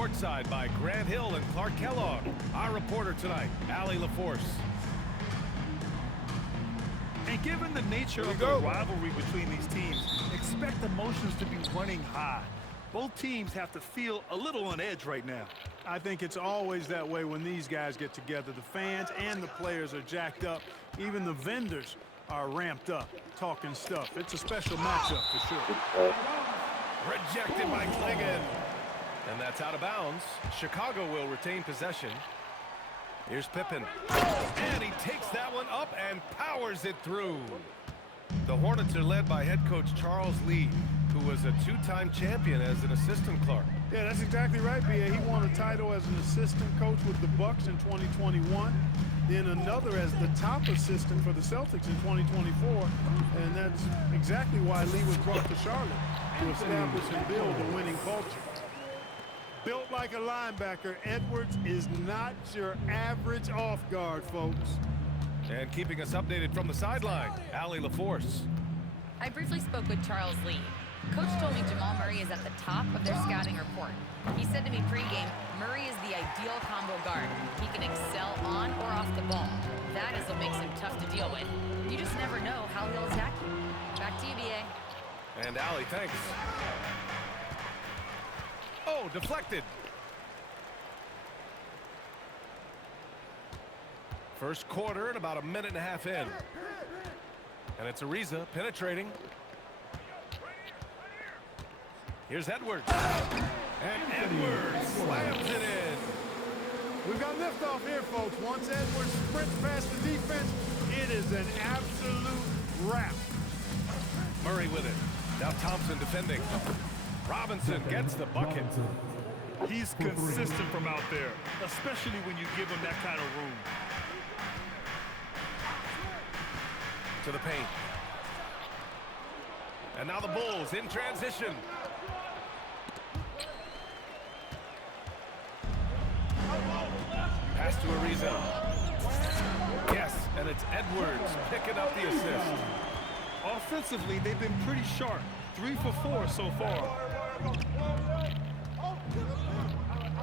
courtside by Grant Hill and Clark Kellogg. Our reporter tonight, Allie LaForce. And given the nature of the rivalry between these teams, expect emotions to be running high. Both teams have to feel a little on edge right now. I think it's always that way when these guys get together. The fans and the players are jacked up. Even the vendors are ramped up, talking stuff. It's a special matchup for sure. Rejected by Clingan. And that's out of bounds. Chicago will retain possession. Here's Pippen. And he takes that one up and powers it through. The Hornets are led by head coach Charles Lee, who was a two-time champion as an assistant, Clark. Yeah, that's exactly right, B.A. He won a title as an assistant coach with the Bucks in 2021, then another as the top assistant for the Celtics in 2024, and that's exactly why Lee was brought to Charlotte, to establish and build a winning culture. Built like a linebacker, Edwards is not your average off guard, folks. And keeping us updated from the sideline, Allie LaForce. I briefly spoke with Charles Lee. Coach told me Jamal Murray is at the top of their scouting report. He said to me pregame, Murray is the ideal combo guard. He can excel on or off the ball. That is what makes him tough to deal with. You just never know how he'll attack you. Back to you, B.A. And Allie, thanks. Oh, deflected. First quarter and about a minute and a half in. And it's Ariza penetrating. Here's Edwards. And Edwards slams it in. We've got liftoff here, folks. Once Edwards sprints past the defense, it is an absolute wrap. Murray with it. Now Thompson defending. Robinson gets the bucket. He's consistent from out there, especially when you give him that kind of room. To the paint. And now the Bulls in transition. Pass to Ariza. Yes, and it's Edwards picking up the assist. Offensively, they've been pretty sharp. 3 for 4 so far.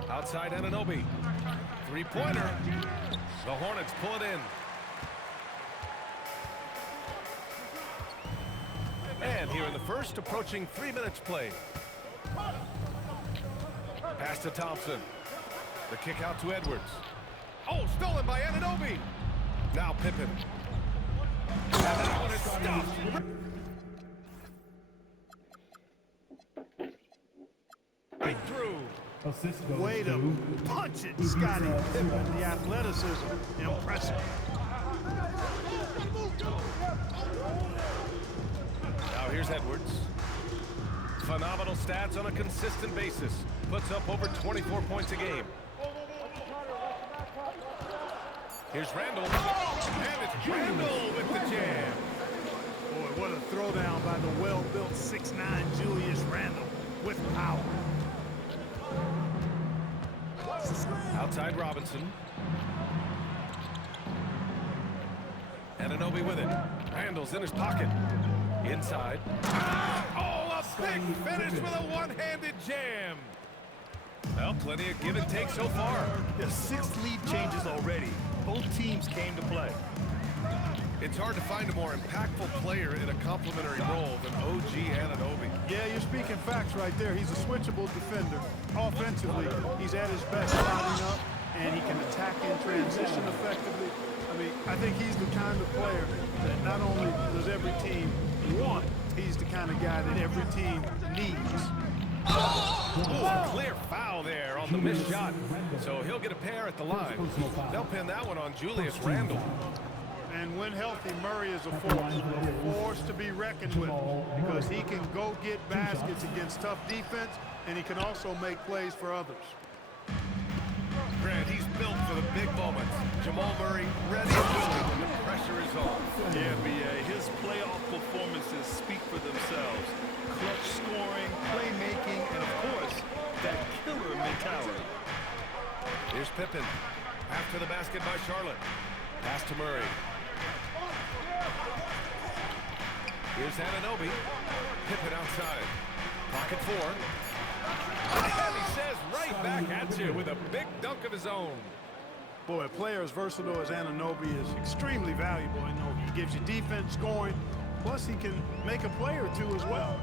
Outside Anunoby. Three-pointer. The Hornets pull it in. And here in the first, approaching 3 minutes played. Pass to Thompson. The kick out to Edwards. Oh, stolen by Anunoby. Now Pippen. And that one is stopped. Right through. Way to punch it, Scottie Pippen. The athleticism, impressive. Now here's Edwards. Phenomenal stats on a consistent basis. Puts up over 24 points a game. Here's Randall. And it's Randall with the jam. Boy, what a throwdown by the well-built 6'9" Julius Randle with power. Outside Robinson. Anunoby with it. Randall's in his pocket. Inside. Oh, a big finish with a one-handed jam. Well, plenty of give and take so far. There's 6 lead changes already. Both teams came to play. It's hard to find a more impactful player in a complementary role than OG Anunoby. Yeah, you're speaking facts right there. He's a switchable defender. Offensively, he's at his best spotting up, and he can attack in transition effectively. I mean, I think he's the kind of player that not only does every team want, he's the kind of guy that every team needs. Oh, clear foul there on the missed shot. So he'll get a pair at the line. They'll pin that one on Julius Randle. And when healthy, Murray is a force to be reckoned with, because he can go get baskets against tough defense, and he can also make plays for others. Grant, he's built for the big moments. Jamal Murray ready and willing when the pressure is on. Yeah, B.A. His playoff performances speak for themselves. Clutch scoring, playmaking, and of course, that killer mentality. Here's Pippen. After the basket by Charlotte. Pass to Murray. Here's Anunoby. Pippen outside. Pocket 4. And he says right back at you with a big dunk of his own. Boy, a player as versatile as Anunoby is extremely valuable. I know he gives you defense, scoring, plus he can make a play or two as well.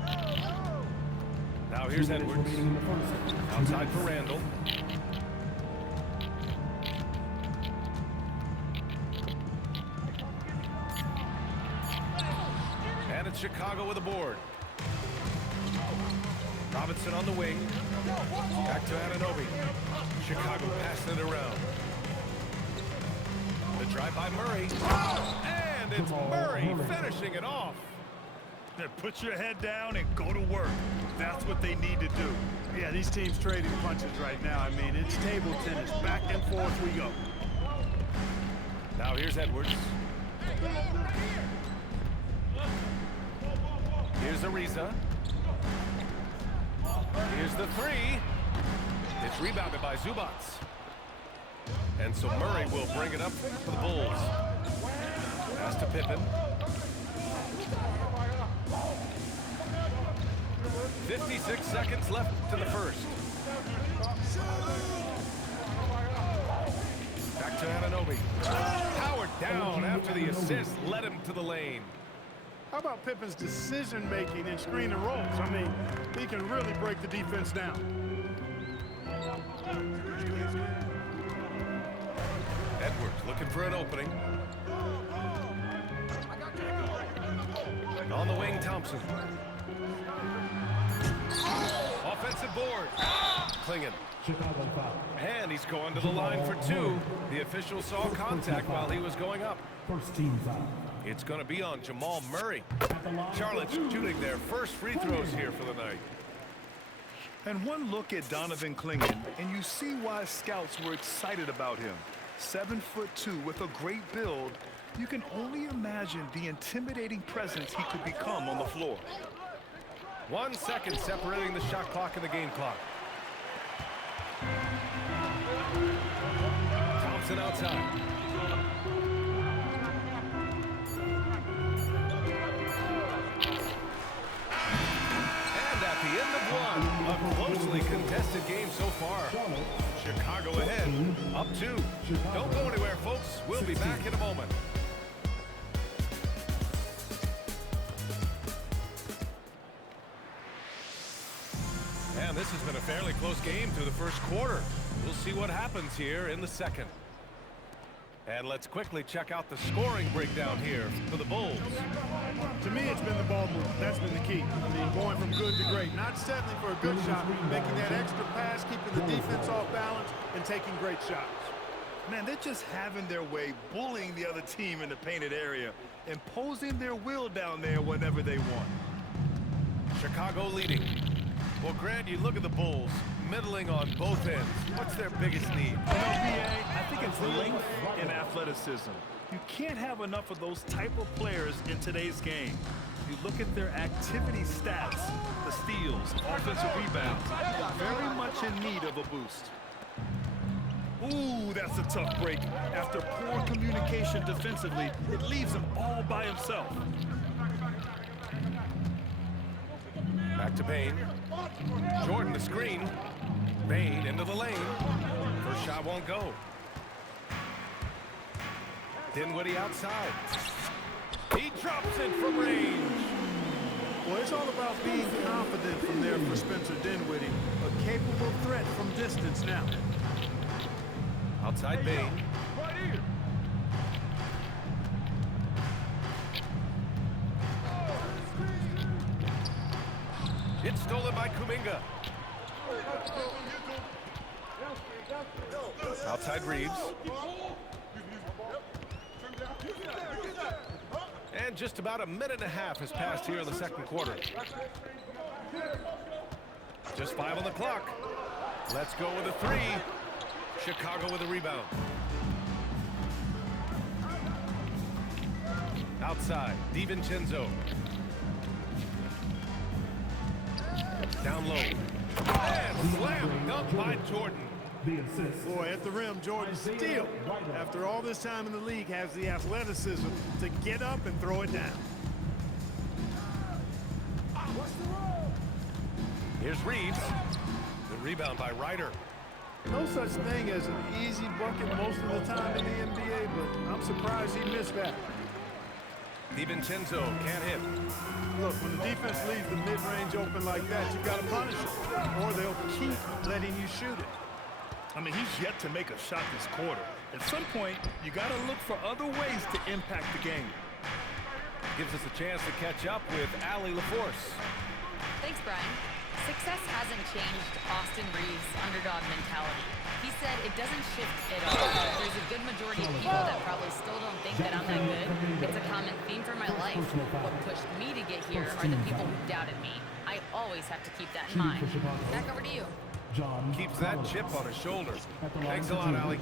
Now here's Edwards. Outside for Randall. And it's Chicago with a board. Robinson on the wing. Back to Anunoby. Chicago passing it around. The drive by Murray. And it's Murray finishing it off. Then put your head down and go to work. That's what they need to do. Yeah, these teams trading punches right now. I mean, it's table tennis. Back and forth we go. Now here's Edwards. Here's Ariza. Here's the three. It's rebounded by Zubats. And so Murray will bring it up for the Bulls. Pass to Pippen. 56 seconds left to the first. Back to Anunoby. Powered down after the assist led him to the lane. How about Pippen's decision-making in screen and rolls? I mean, he can really break the defense down. Edwards looking for an opening. On the wing, Thompson. Offensive board. Klingon. And he's going to the line for two. The official saw contact while he was going up. First team foul. It's going to be on Jamal Murray. Charlotte's shooting their first free throws here for the night. And one look at Donovan Clingan, and you see why scouts were excited about him. 7'2" with a great build. You can only imagine the intimidating presence he could become on the floor. 1 second separating the shot clock and the game clock. Thompson outside. The end of one, a closely contested game so far. Chicago ahead, up two. Don't go anywhere, folks. We'll be back in a moment. And this has been a fairly close game through the first quarter. We'll see what happens here in the second. And let's quickly check out the scoring breakdown here for the Bulls. To me, it's been the ball movement. That's been the key. I mean, going from good to great. Not settling for a good shot, making that extra pass, keeping the defense off balance, and taking great shots. Man, they're just having their way, bullying the other team in the painted area, imposing their will down there whenever they want. Chicago leading. Well, Grant, you look at the Bulls, middling on both ends. What's their biggest need? I think it's length and athleticism. You can't have enough of those type of players in today's game. You look at their activity stats, the steals, offensive rebounds, very much in need of a boost. Ooh, that's a tough break. After poor communication defensively, it leaves him all by himself. Back to Payne. Jordan the screen. Payne into the lane. First shot won't go. Dinwiddie outside. He drops it from range. Well, it's all about being confident from there for Spencer Dinwiddie. A capable threat from distance now. Outside Payne. It's stolen by Kuminga. Outside Reeves. And just about a minute and a half has passed here in the second quarter. Just 5 on the clock. Let's go with a three. Chicago with a rebound. Outside, DiVincenzo. Down low. And slam dunk by Jordan. Boy, at the rim, Jordan still, after all this time in the league, has the athleticism to get up and throw it down. Here's Reeves. The Rebound by Ryder. No such thing as an easy bucket most of the time in the NBA, but I'm surprised he missed that. DiVincenzo can't hit. Look, when the defense leaves the mid-range open like that, you got to punish it, or they'll keep letting you shoot it. I mean, he's yet to make a shot this quarter. At some point, you got to look for other ways to impact the game. Gives us a chance to catch up with Allie LaForce. Thanks, Brian. Success hasn't changed Austin Reeves' underdog mentality. He said it doesn't shift at all. There's a good majority of people that probably still don't think that I'm that good. It's a common theme for my life. What pushed me to get here are the people who doubted me. I always have to keep that in mind. Back over to you. Keeps that chip on his shoulder. Thanks a lot, Allie.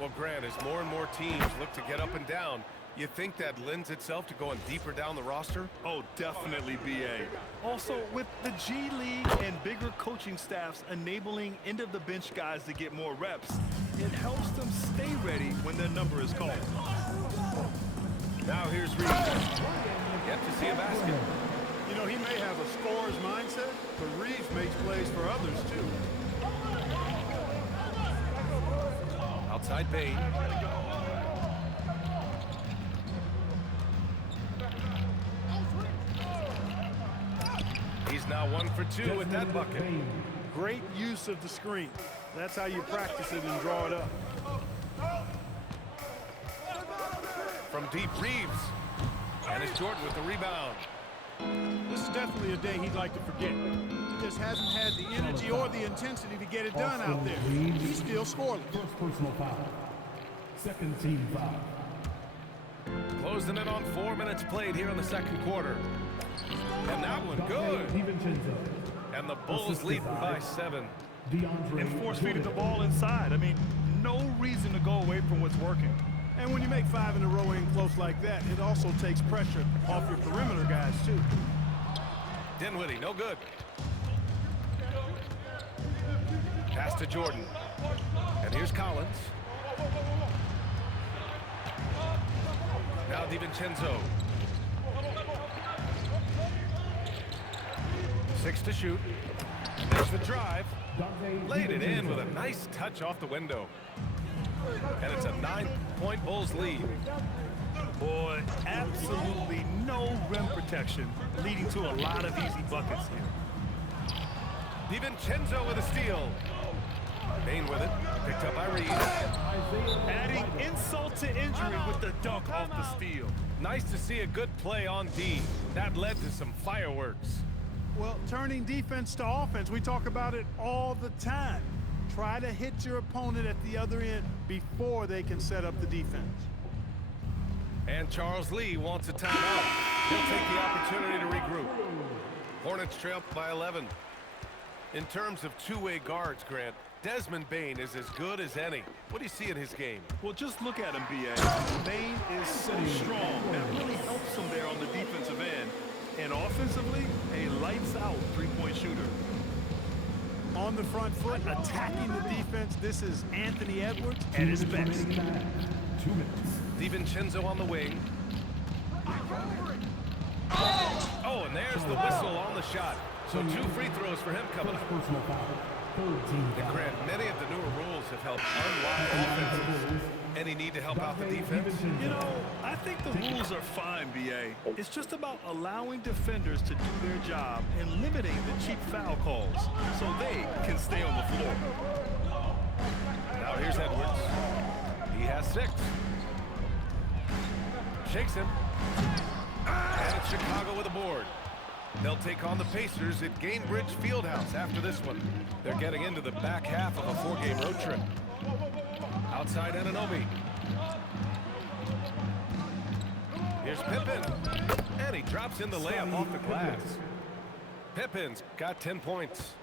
Well, Grant, as more and more teams look to get up and down, you think that lends itself to going deeper down the roster? Oh, definitely, BA. Also, with the G League and bigger coaching staffs enabling end-of-the-bench guys to get more reps, it helps them stay ready when their number is called. Now here's Reeves. Yet to see a basket. You know, he may have a scorer's mindset, but Reeves makes plays for others, too. Outside Bane. He's now 1 for 2 with that bucket. Great use of the screen. That's how you practice it and draw it up. From deep, Reeves. And it's Jordan with the rebound. This is definitely a day he'd like to forget. He just hasn't had the energy or the intensity to get it done out there. He's still scoreless. First personal foul. Second team foul. Closing in on 4 minutes played here in the second quarter. And that one good. DiVincenzo. And the Bulls lead by 7. And force-feeding the ball inside. I mean, no reason to go away from what's working. And when you make 5 in a row in close like that, it also takes pressure off your perimeter guys, too. Dinwiddie, no good. Pass to Jordan. And here's Collins. Now DiVincenzo. 6 to shoot. There's the drive. Laid it in with a nice touch off the window. And it's a 9-point Bulls lead. Boy, absolutely no rim protection, leading to a lot of easy buckets here. DiVincenzo with a steal. Bane with it. Picked up by Reeves. Adding insult to injury with the dunk off the steal. Nice to see a good play on D. That led to some fireworks. Well, turning defense to offense, we talk about it all the time. Try to hit your opponent at the other end before they can set up the defense. And Charles Lee wants a timeout. He'll take the opportunity to regroup. Hornets trail by 11. In terms of two-way guards, Grant, Desmond Bane is as good as any. What do you see in his game? Well, just look at him, B.A. Bane is so strong. That really helps him there on the defensive end. And offensively, a lights-out three-point shooter. On the front foot, attacking the defense, this is Anthony Edwards at his best. 2 minutes. DiVincenzo on the wing. Oh, and there's the whistle on the shot. So 2 free throws for him coming up. Personal foul. Third team And foul. Grant, many of the newer rules have helped unlock offenses. Any need to help out the defense? You know, I think the rules are fine, B.A. It's just about allowing defenders to do their job and limiting the cheap foul calls so they can stay on the floor. Now here's Edwards. He has 6. Shakes him. And it's Chicago with a board. They'll take on the Pacers at Gainbridge Fieldhouse after this one. They're getting into the back half of a 4-game road trip. Outside Anunoby. Here's Pippen. And he drops in the layup off the glass. Pippen's got 10 points.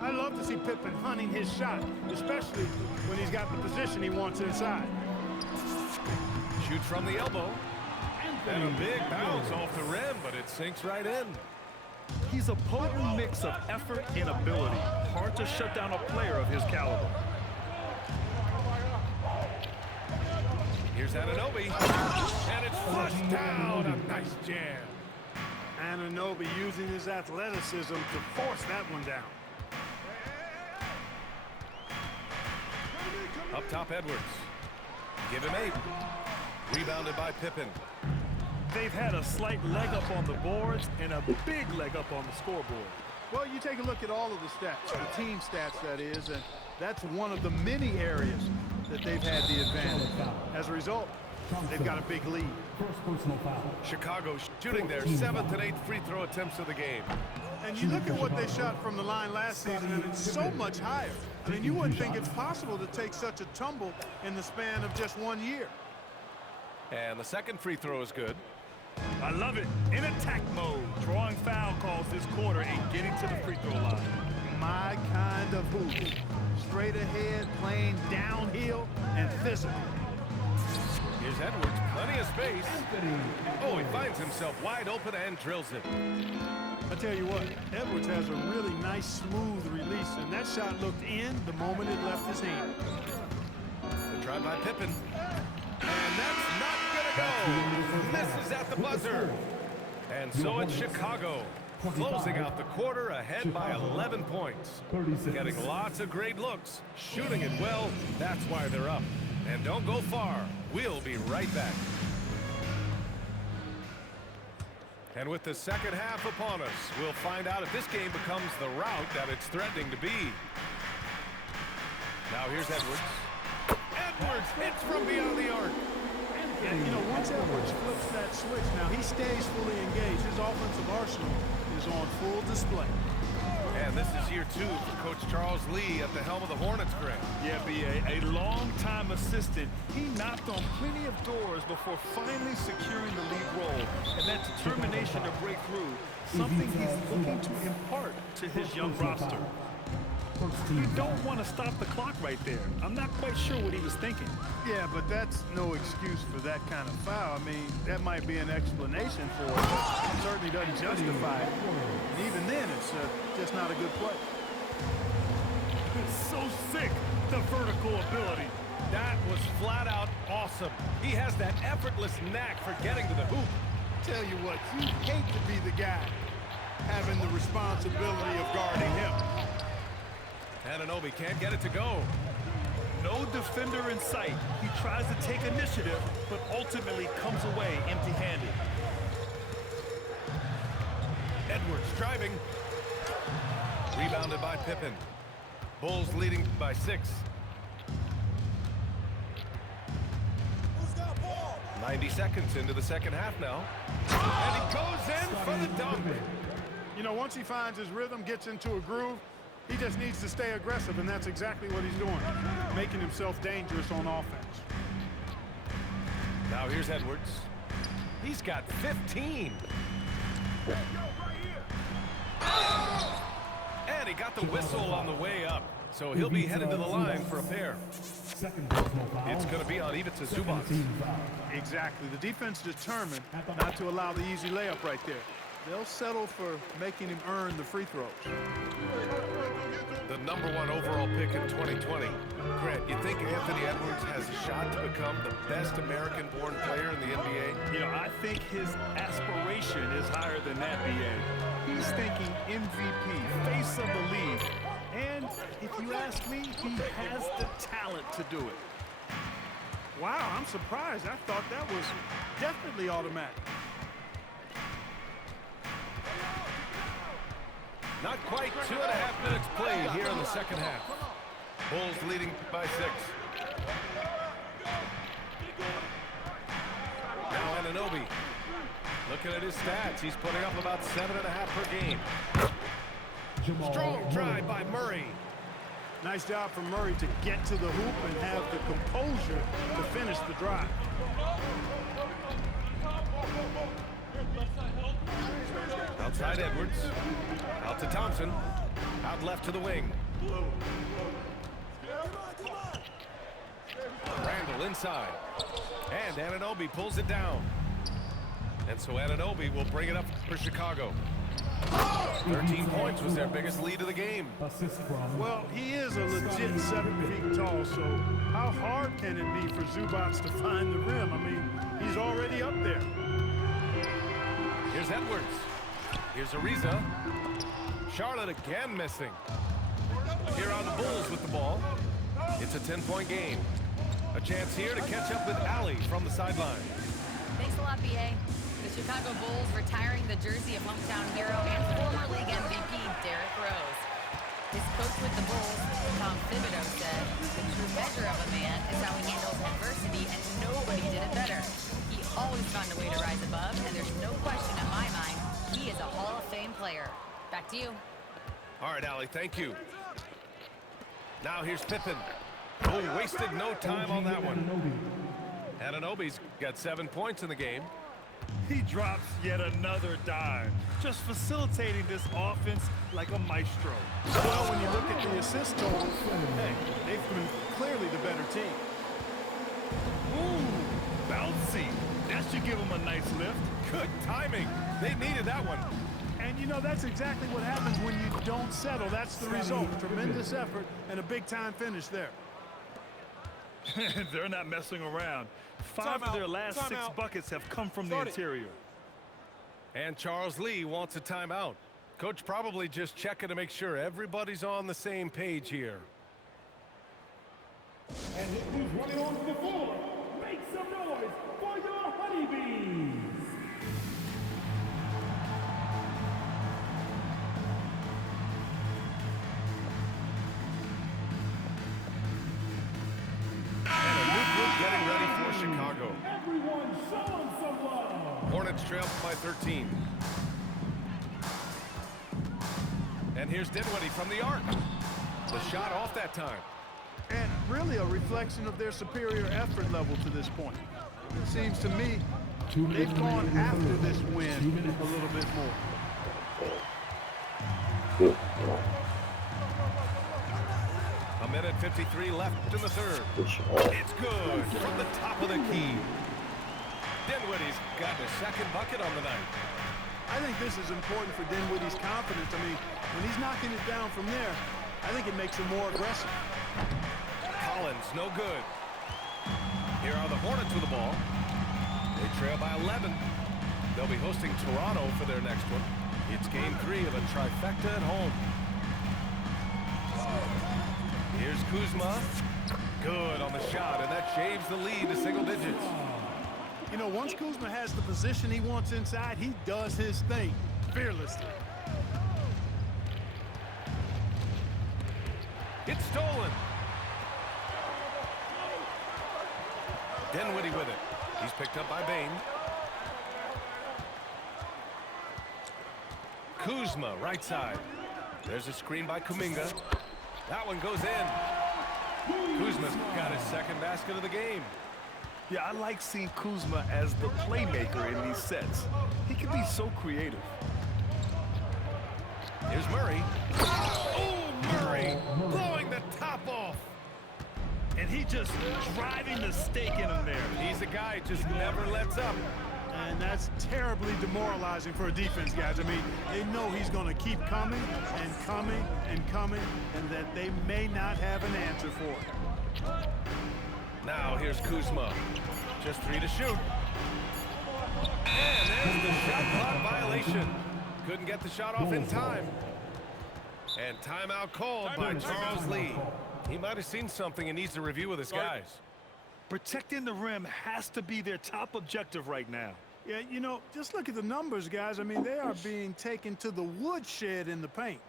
I love to see Pippen hunting his shot, especially when he's got the position he wants inside. Shoots from the elbow. And a big bounce off the rim, but it sinks right in. He's a potent mix of effort and ability. Hard to shut down a player of his caliber. Here's Anunoby. And it's flushed down. A nice jam. Anunoby using his athleticism to force that one down. Up top, Edwards. Give him 8. Rebounded by Pippen. They've had a slight leg up on the boards and a big leg up on the scoreboard. Well, you take a look at all of the stats, the team stats, that is, and that's one of the many areas that they've had the advantage. As a result, they've got a big lead. First personal foul. Chicago shooting their 7th and 8th free throw attempts of the game. And you look at what they shot from the line last season, and it's so much higher. I mean, you wouldn't think it's possible to take such a tumble in the span of just 1 year. And the second free throw is good. I love it. In attack mode, drawing foul calls this quarter and getting to the free throw line. My kind of hoop. Straight ahead, playing downhill, and physical. Here's Edwards, plenty of space. Oh, he finds himself wide open and drills it. I tell you what, Edwards has a really nice, smooth release, and that shot looked in the moment it left his hand. The try by Pippen. And that's not gonna go. Misses at the buzzer. And so it's Chicago, closing out the quarter ahead by 11 points. Getting lots of great looks, shooting it well. That's why they're up. And don't go far. We'll be right back. And with the second half upon us, we'll find out if this game becomes the rout that it's threatening to be. Now here's Edwards. Edwards hits from beyond the arc. And, you know, once Edwards flips that switch, now he stays fully engaged. His offensive arsenal is on full display. And this is year 2 for Coach Charles Lee at the helm of the Hornets, Grant. Yeah, B.A., a long-time assistant. He knocked on plenty of doors before finally securing the lead role. And that determination to break through, something he's looking to impart to his young roster. You don't want to stop the clock right there. I'm not quite sure what he was thinking. Yeah, but that's no excuse for that kind of foul. I mean, that might be an explanation for it, but it certainly doesn't justify it. And even then, it's just not a good play. It's so sick, the vertical ability. That was flat out awesome. He has that effortless knack for getting to the hoop. Tell you what, you hate to be the guy having the responsibility of guarding him. Anunoby can't get it to go. No defender in sight. He tries to take initiative, but ultimately comes away empty-handed. Edwards driving. Rebounded by Pippen. Bulls leading by 6. 90 seconds into the second half now. And he goes in for the dunk. You know, once he finds his rhythm, gets into a groove, he just needs to stay aggressive, and that's exactly what he's doing, making himself dangerous on offense. Now here's Edwards. He's got 15. And he got the whistle on the way up, so he'll be headed to the line for a pair. It's going to be on Ivica Zubac. Exactly. The defense determined not to allow the easy layup right there. They'll settle for making him earn the free throws. The #1 overall pick in 2020. Grant, you think Anthony Edwards has a shot to become the best American-born player in the NBA? You know, I think his aspiration is higher than that, B.A. He's thinking MVP, face of the league. And if you ask me, he has the talent to do it. Wow, I'm surprised. I thought that was definitely automatic. Not quite 2.5 minutes played here in the second half. Bulls leading by 6. Now Anunoby. Looking at his stats, he's putting up about 7.5 per game. Strong drive by Murray. Nice job from Murray to get to the hoop and have the composure to finish the drive. Outside Edwards. Out to Thompson. Out left to the wing. Randall inside. And Anunoby pulls it down. And so Anunoby will bring it up for Chicago. 13 points was their biggest lead of the game. Well, he is a legit 7 feet tall, so how hard can it be for Zubac to find the rim? I mean, he's already up there. Here's Edwards. Here's Ariza. Charlotte again missing. Here are the Bulls with the ball. It's a 10-point game. A chance here to catch up with Allie from the sideline. Thanks a lot, B.A. The Chicago Bulls retiring the jersey of hometown hero and former league MVP Derrick Rose. His coach with the Bulls, Tom Thibodeau, said, "The true measure of a man is how he handles adversity, and nobody did it better. He always found a way to rise above, and there's no question in my mind he is a Hall of Fame player." Back to you. All right, Allie, thank you. Now here's Pippen. Oh, wasted no time on that one. Anunoby's got 7 points in the game. He drops yet another dime, just facilitating this offense like a maestro. Well, when you look at the assist totals, hey, they've been clearly the better team. Ooh, bouncy. That should give him a nice lift. Good timing. They needed that one. And, you know, that's exactly what happens when you don't settle. That's the result. Tremendous effort and a big-time finish there. They're not messing around. 5 of their last 6 buckets have come from the interior. And Charles Lee wants a timeout. Coach probably just checking to make sure everybody's on the same page here. And who's running onto the floor? Make some noise for your Honeybees! Getting ready for Chicago. Everyone show them some love! Hornets trail by 13. And here's Dinwiddie from the arc. The shot off that time. And really a reflection of their superior effort level to this point. It seems to me they've gone after this win a little bit more. A minute 53 left in the third. It's good from the top of the key. Dinwiddie's got his second bucket on the night. I think this is important for Dinwiddie's confidence. I mean, when he's knocking it down from there, I think it makes him more aggressive. Collins, no good. Here are the Hornets with the ball. They trail by 11. They'll be hosting Toronto for their next one. It's game 3 of a trifecta at home. Here's Kuzma. Good on the shot, and that shaves the lead to single digits. You know, once Kuzma has the position he wants inside, he does his thing fearlessly. It's stolen. Dinwiddie with it. He's picked up by Bane. Kuzma, right side. There's a screen by Kuminga. That one goes in. Kuzma's got his second basket of the game. Yeah, I like seeing Kuzma as the playmaker in these sets. He can be so creative. Here's Murray. Oh, Murray blowing the top off. And he just driving the stake in him there. He's a guy who just never lets up. And that's terribly demoralizing for a defense, guys. I mean, they know he's going to keep coming and coming and coming, and that they may not have an answer for it. Now here's Kuzma. Just 3 to shoot. And there's the shot clock violation. Couldn't get the shot off in time. And timeout called by Charles Lee. He might have seen something and needs to review with his guys. Protecting the rim has to be their top objective right now. Yeah, you know, just look at the numbers, guys. I mean, they are being taken to the woodshed in the paint.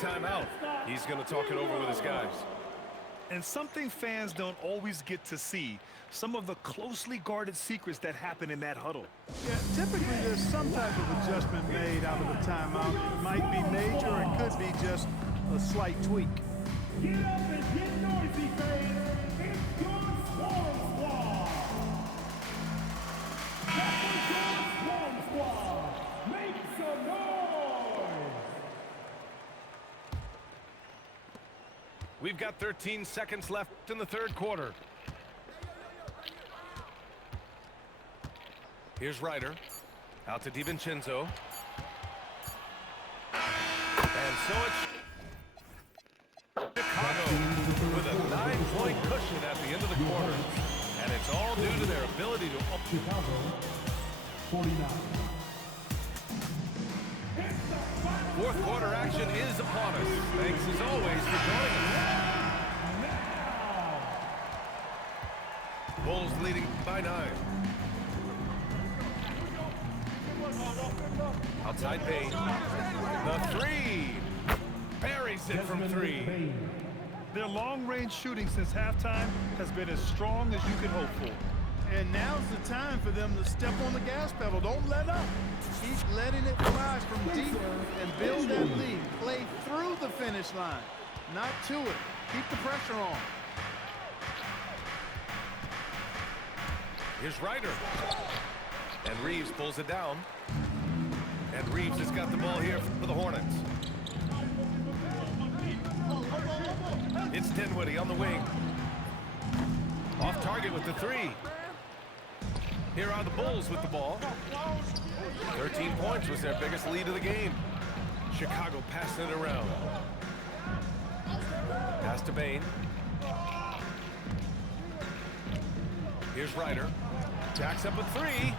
Timeout. He's going to talk it over with his guys. And something fans don't always get to see, some of the closely guarded secrets that happen in that huddle. Yeah, typically there's some type of adjustment made out of the timeout. It might be major, or it could be just a slight tweak. Get up and get noisy, fans! It's your Swarm Squad! That's your Swarm Squad! Make some noise! We've got 13 seconds left in the third quarter. Here's Ryder. Out to DiVincenzo. And so it's Chicago with a 9-point cushion at the end of the quarter. And it's all due to their ability to... Chicago, 49. Fourth quarter action is upon us. Thanks as always for joining us. Bulls leading by 9. Outside Bane. The three. Buries it from 3. Their long-range shooting since halftime has been as strong as you can hope for. And now's the time for them to step on the gas pedal. Don't let up. Keep letting it fly from deep and build that lead. Play through the finish line, not to it. Keep the pressure on. Here's Ryder. And Reeves pulls it down. And Reeves has got the ball here for the Hornets. It's Dinwiddie on the wing. Off target with the 3. Here are the Bulls with the ball. 13 points was their biggest lead of the game. Chicago passing it around. Pass to Bane. Here's Ryder. Jacks up a 3.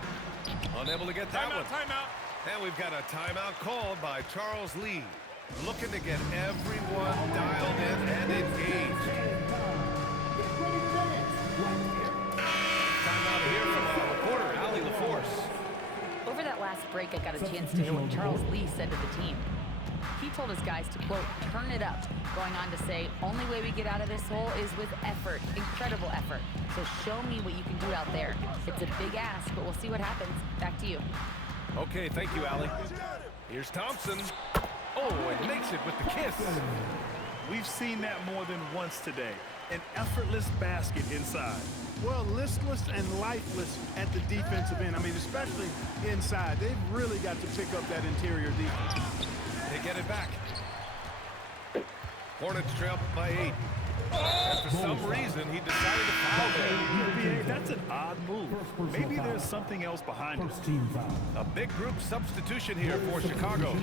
Unable to get that one. Timeout. And we've got a timeout called by Charles Lee. Looking to get everyone dialed in and engaged. Timeout here from our reporter, Allie LaForce. Over that last break, I got a chance to hear what Charles Lee said to the team. He told his guys to, quote, turn it up, going on to say, only way we get out of this hole is with effort, incredible effort. So show me what you can do out there. It's a big ask, but we'll see what happens. Back to you. Okay, thank you, Allie. Here's Thompson. Oh, and makes it with the kiss. We've seen that more than once today. An effortless basket inside. Well, listless and lifeless at the defensive end. I mean, especially inside. They've really got to pick up that interior defense. They get it back. Hornets trail by 8. And for some reason, he decided to foul there. That's an odd move. Maybe there's something else behind it. A big group substitution here for Chicago.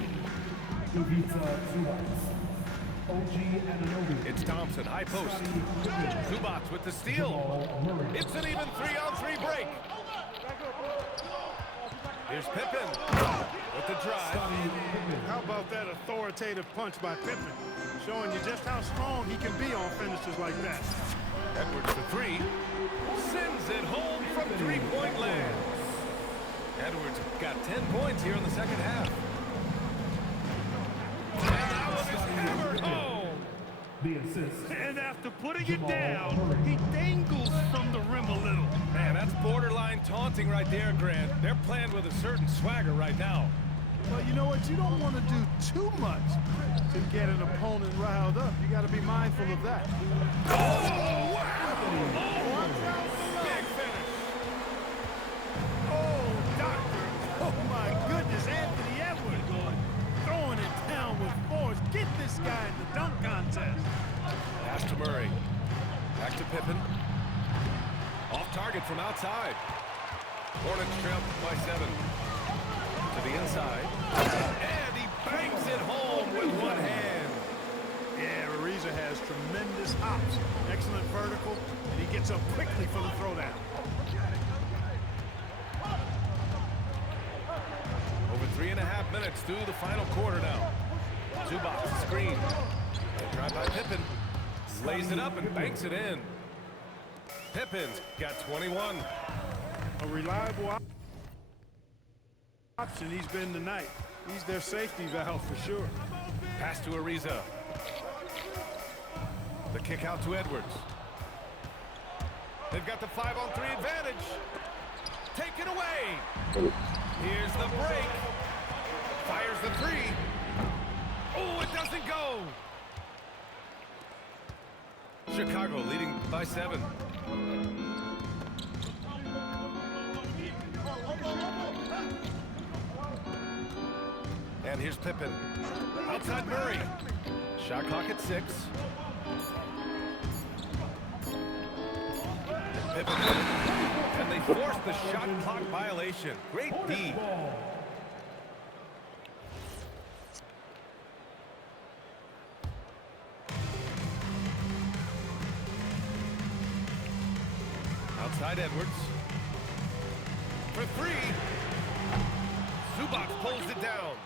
It's Thompson, high post. Zubac with the steal. It's an even 3-on-3 break. Here's Pippen with the drive. How about that authoritative punch by Pippen? Showing you just how strong he can be on finishes like that. Edwards for 3. Sends it home from 3-point land. Edwards got 10 points here in the second half. And that one is hammered home. The assist. And after putting it down, he dangles from the rim a little. Man, that's borderline taunting right there, Grant. They're playing with a certain swagger right now. Well, you know what? You don't want to do too much to get an opponent riled up. You got to be mindful of that. Oh, wow! Big finish. Oh, doctor. Oh, my goodness. Anthony Edwards throwing it down with force. Get this guy in the dunk contest. Pass to Murray. Back to Pippen. Off target from outside. Hornets trail by 7. To the inside. And he bangs it home with one hand. Yeah, Ariza has tremendous hops. Excellent vertical, and he gets up quickly for the throwdown. Over 3.5 minutes through the final quarter now. Zubac screen. Drive by Pippen. Lays it up and banks it in. Pippen's got 21. A reliable option he's been tonight. He's their safety valve for sure. Pass to Ariza. The kick out to Edwards. They've got the 5-on-3 advantage. Taken away. Here's the break. Fires the 3. Oh, it doesn't go. Chicago leading by 7. And here's Pippen. Outside Murray. Shot clock at 6. Pippen. And they force the shot clock violation. Great D. Outside Edwards. For 3. Zubac pulls it down.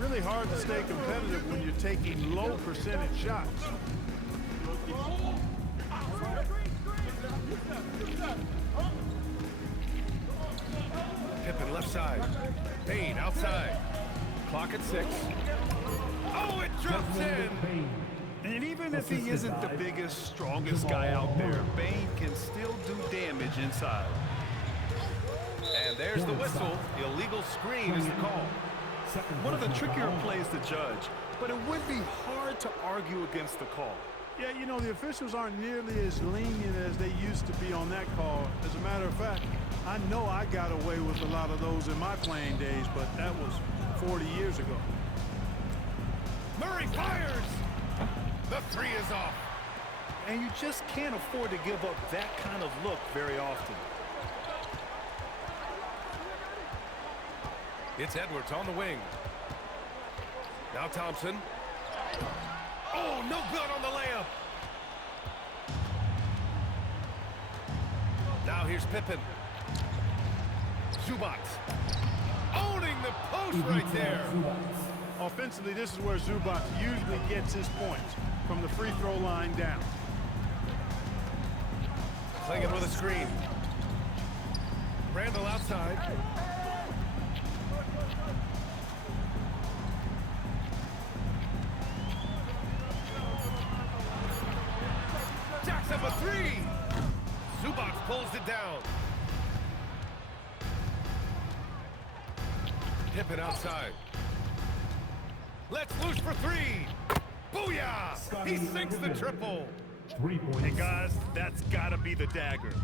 Really hard to stay competitive when you're taking low percentage shots. Pippen left side. Bane outside. Clock at 6. Oh, it drops in. And even if he isn't the biggest, strongest guy out there, Bane can still do damage inside. And there's the whistle. Illegal screen is the call. One of the trickier plays to judge, but it would be hard to argue against the call. Yeah, you know, the officials aren't nearly as lenient as they used to be on that call. As a matter of fact, I know I got away with a lot of those in my playing days, but that was 40 years ago. Murray fires. The 3 is off. And you just can't afford to give up that kind of look very often. It's Edwards on the wing. Now Thompson. Oh, no good on the layup. Now here's Pippen. Zubac. Owning the post right there. Offensively, this is where Zubac usually gets his points, from the free throw line down. Playing it with a screen. Randall outside. Jacks up a 3. Zubac pulls it down. Pippen outside. Let's loose for 3. Booyah! He sinks the triple. 3 points. Hey guys, that's gotta be the dagger.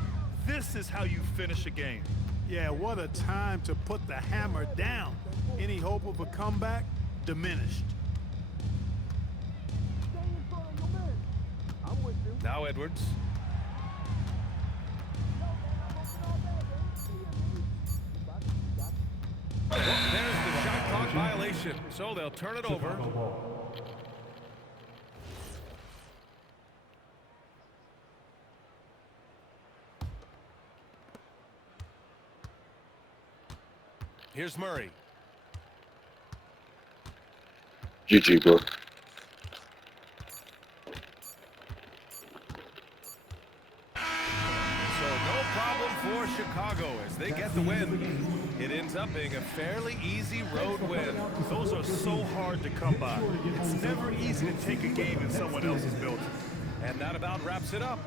This is how you finish a game. Yeah, what a time to put the hammer down. Any hope of a comeback diminished. Now Edwards. There's the shot clock violation, so they'll turn it over. Here's Murray. GG, bro. So no problem for Chicago as they get the win. It ends up being a fairly easy road win. Those are so hard to come by. It's never easy to take a game in someone else's building. And that about wraps it up.